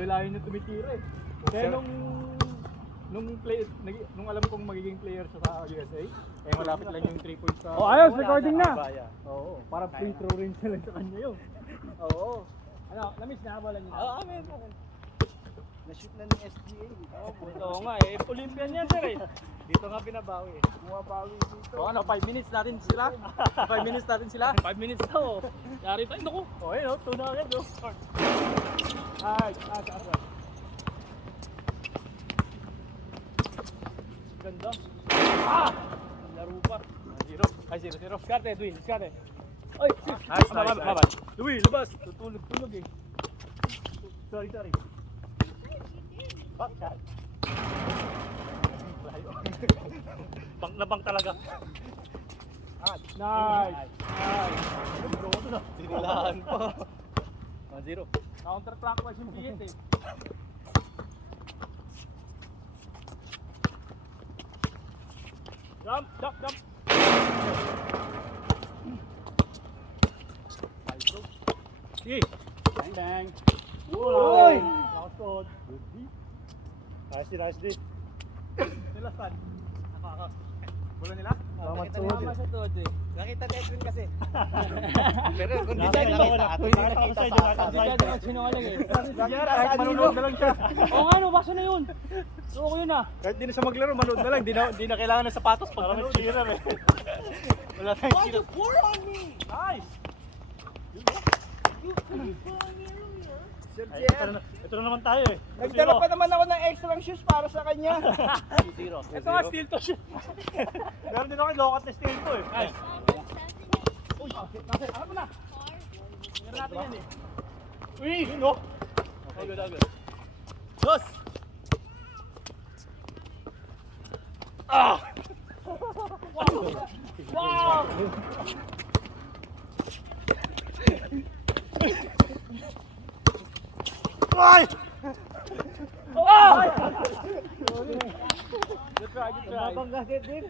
layo-layo niya tumitira eh. Kaya nung alam kong magiging player siya sa USA, eh malapit lang yung 3 points sa... Oh, ayos, recording na. Oo, parang free throw rin siya lang sa kanya yun. Oo. Ano, na-miss na ba lang yun? Oo, amen. Na-shoot na ng SGA. Oo nga eh, Olympian yan sir eh. Dito nga binabawi eh. Bumabawi dito. So ano, 5 minutes natin sila? 5 minutes natin sila? 5 minutes na oh. Yari tayo, naku. Oh, ayun oh, 2 na agad oh. Ay, asa. Ganda. Ah! Laro pa. 0. Ay, 0-0. Skarte, Dwayne, skarte. Ay, nice. Dwayne, labas. Tulog eh. Sorry. Bakit? Bang na bang talaga. Nice. Sinilaan pa. 1-0. Counterclockwise yung bigit eh. Jump. Sige. Bang. Uy! Nakasod. Nice D. Nila saan? Nakaka. Bola nila? Nakita Tuhod ni Mama sa tuhod eh. Nakita ni Edwin kasi. Pero kung di Nakita siya mo, nakita, nakita kung di nakita side, sa nakita akin. side. Hindi siya sinungaling eh. Kahit manonood na lang siya. Oo nga no, baso na yun. So ko yun ah. Kahit di na siya maglaro, manood na lang. Di na kailangan ng sapatos pag manood. Cheerer eh. Wala tayong Why cheerer. you pour on me? Nice! You pour on me earlier. Sir Ay, JR, ito na naman tayo eh. nagdala pa naman ako ng extra shoes para sa kanya. 2-0. Ito nga, steal to siya. Meron din ako lokat na steal to eh. Nice. Uy, kasi alam mo na. Meron natin yan eh. Uy, yun o. Agad. Dos! Ah! Wow! Ay! Good try. Nabangga si Edwin.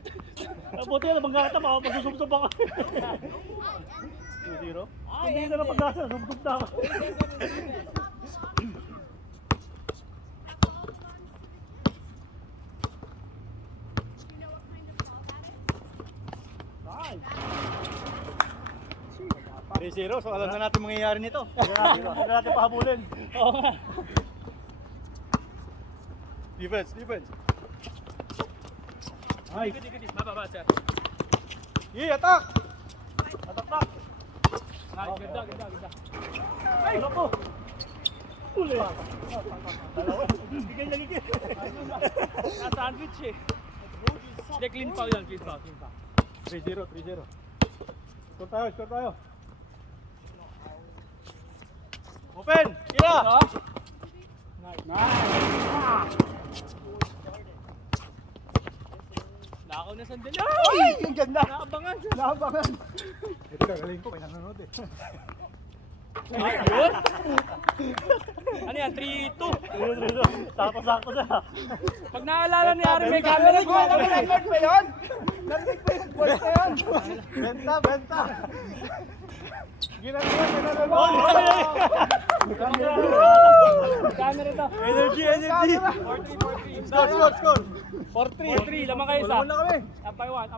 Buti na nabangga kita, masusubsob ako. 2-0? Hindi na napagkasa, subsob na ako. Nice. 3-0, so alam na natin mangyayari nito. Hindi na natin pahabulin. Oo nga. Defense. Ay. Good. Baba, sir. Attack! Attack! Nice, ganda. Ay, naku! Uli! Hindi kayo nagigil. Nasa-sandwich eh. Hindi, clean foul yan, clean foul. 3-0. Score tayo. Open! Tira! Nice! Nakaw na sandali. Ay! Yung ganda! Naabangan! Ito kagaling ko, may nanonood eh. Ay, yun? Ano yan? 3-2? Sakto na. Pag naalala ni Ari, may camera ko. Narinig ba yun? Narinig ba yung voice na yun? Benta! Ginagawa na nanonood. Camera to. Energy! 4-3. Score! 4-3, lamang kayo isa. Wala kami. Up by one.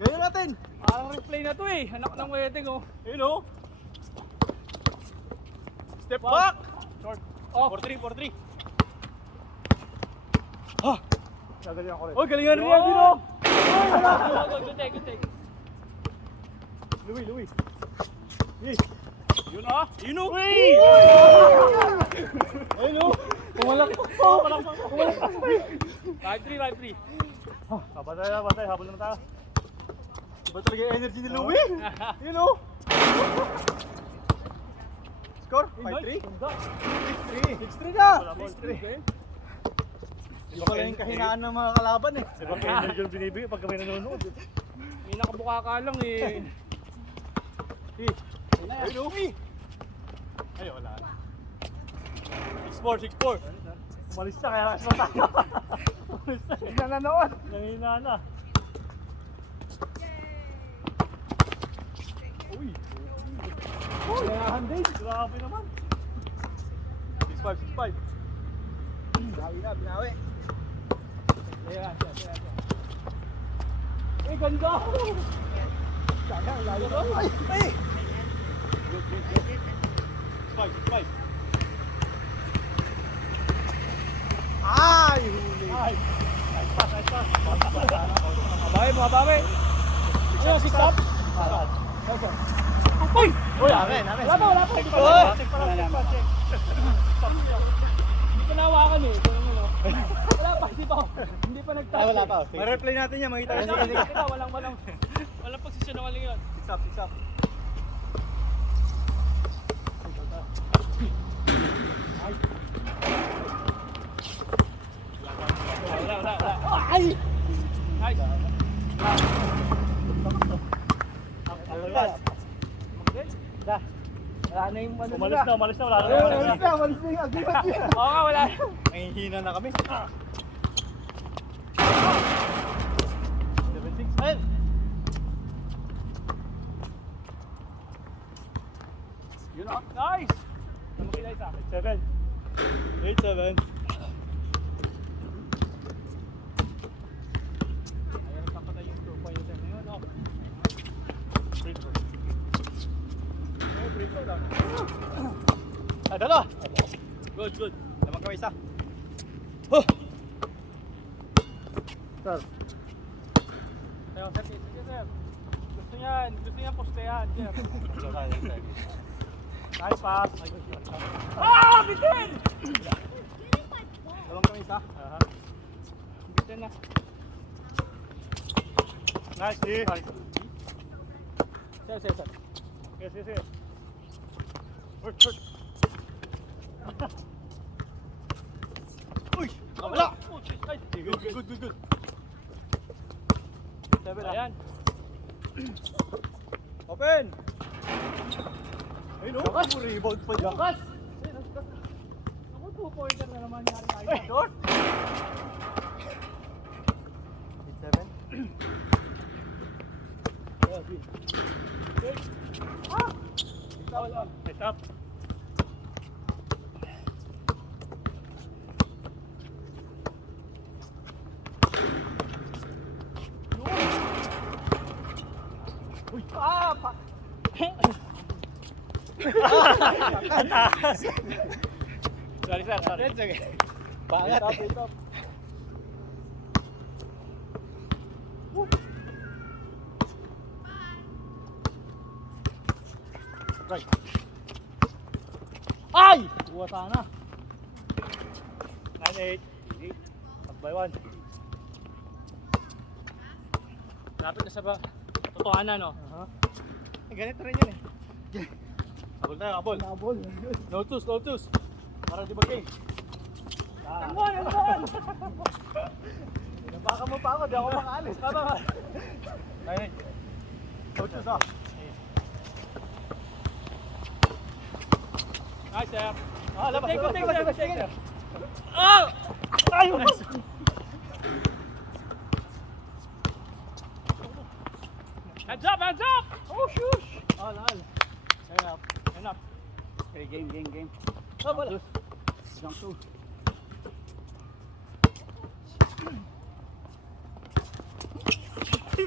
Ganyan natin. Parang replay na to eh. Anak ng wedding oh. Yun o. Step back! Short. Off. 4-3. Nagaling ako rin. Oh, galingan rin yan, Dino! Good take. Louie. Yun ah. Yun o! Ayun oh. Pumalak. 5-3. Patay. Habol naman tayo. Iba talaga yung energy ni Louie? Yun o! Score? 5-3? 6-3 na! 6-3. Iba pala yung kahinaan ng mga kalaban eh. Iba kayo energy yung binibigay pag kami nanonood. May nakabuka ka lang eh. Ay, Louie! Ay, wala na. 6-4. Umalis na, kaya lakas na tayo. Umalis na. Hindi na nanood. Nangina na. Uy! Kailangan din. Grabe naman. 6-5. Binawi. Ayan, ayan. Eh, ganda! Sayang, layo Ganda. na. Ay! Five. Ay! Huli. Ay. Nice pass. Mabawi. Ano, 6 up? Uy! Uy, akin. Wala pa. Check pa. Check. Hindi ko nahawakan eh. Kung ano. Wala pa, hindi pa nag-touch. Wala pa. May replay natin yan, makita Ay, nyo. nakita, walang positioning yun. Six up. Wala. Ay! Nice. Wala na yung ano Umalis na. Wala na. Walis na yung agreement niya. Oo nga, wala. Mahihina na kami. 7-6. Ayun. Yun na. Nice! Namakita isa. 7. 8-7. Ayaw nagpapatay yung 2.7 na yun. Oh. Free throw. Free throw lang. Ah, dalawa. Good. Naman kami isa. Sir. Ayaw, sige, sir. Gusto niyan postehan, sir. Nice pass. Ah! Bitin! Dalawang kami isa. Bitin na. Nice, D. Sir. Yes. Work. Uy! Wala! Good. 7 Ayan. Open! Ayun o! Rebound pa dyan. Lakas! Ako, 2-pointer na naman yari tayo. Short! 8-7. Stop. Uy! Ah! Sorry, sir. That's okay. Bangat. Stop. Right. Ay! Kuha sana. 9-8. Up by 1. Lapit na sa totohanan, no? Ganito rin yun eh. Abol tayo, abol. Nabol. No twos. Para di mag-game. Yan! Baka mo pa ako, di ako makaalis. Tama. 9-8. No twos ah. Nice, sir. Labas. Take, sir. Oh! Ayun! Nice. Hands up! Oh, shush! Al. Enough. Okay, game. Oh, wala. Jump 2.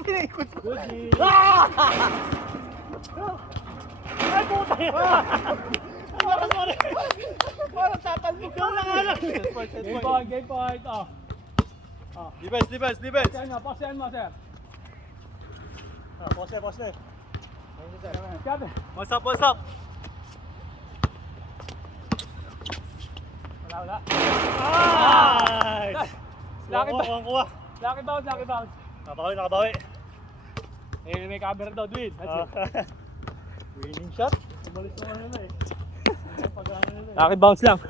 Pinaikot ko. Good. Ay, puta yun! Sorry. Parang tatalbog ka lang. Game point. Oh. Defense. Pasayan mo, sir. Poste. Sabi. What's up? Wala. Nice! Lucky ba? Kuha. Lucky bounce. Nakabawi. Eh, may camera daw, Dwin. Winning shot. Umalis naman nila eh. Lucky bounce lang.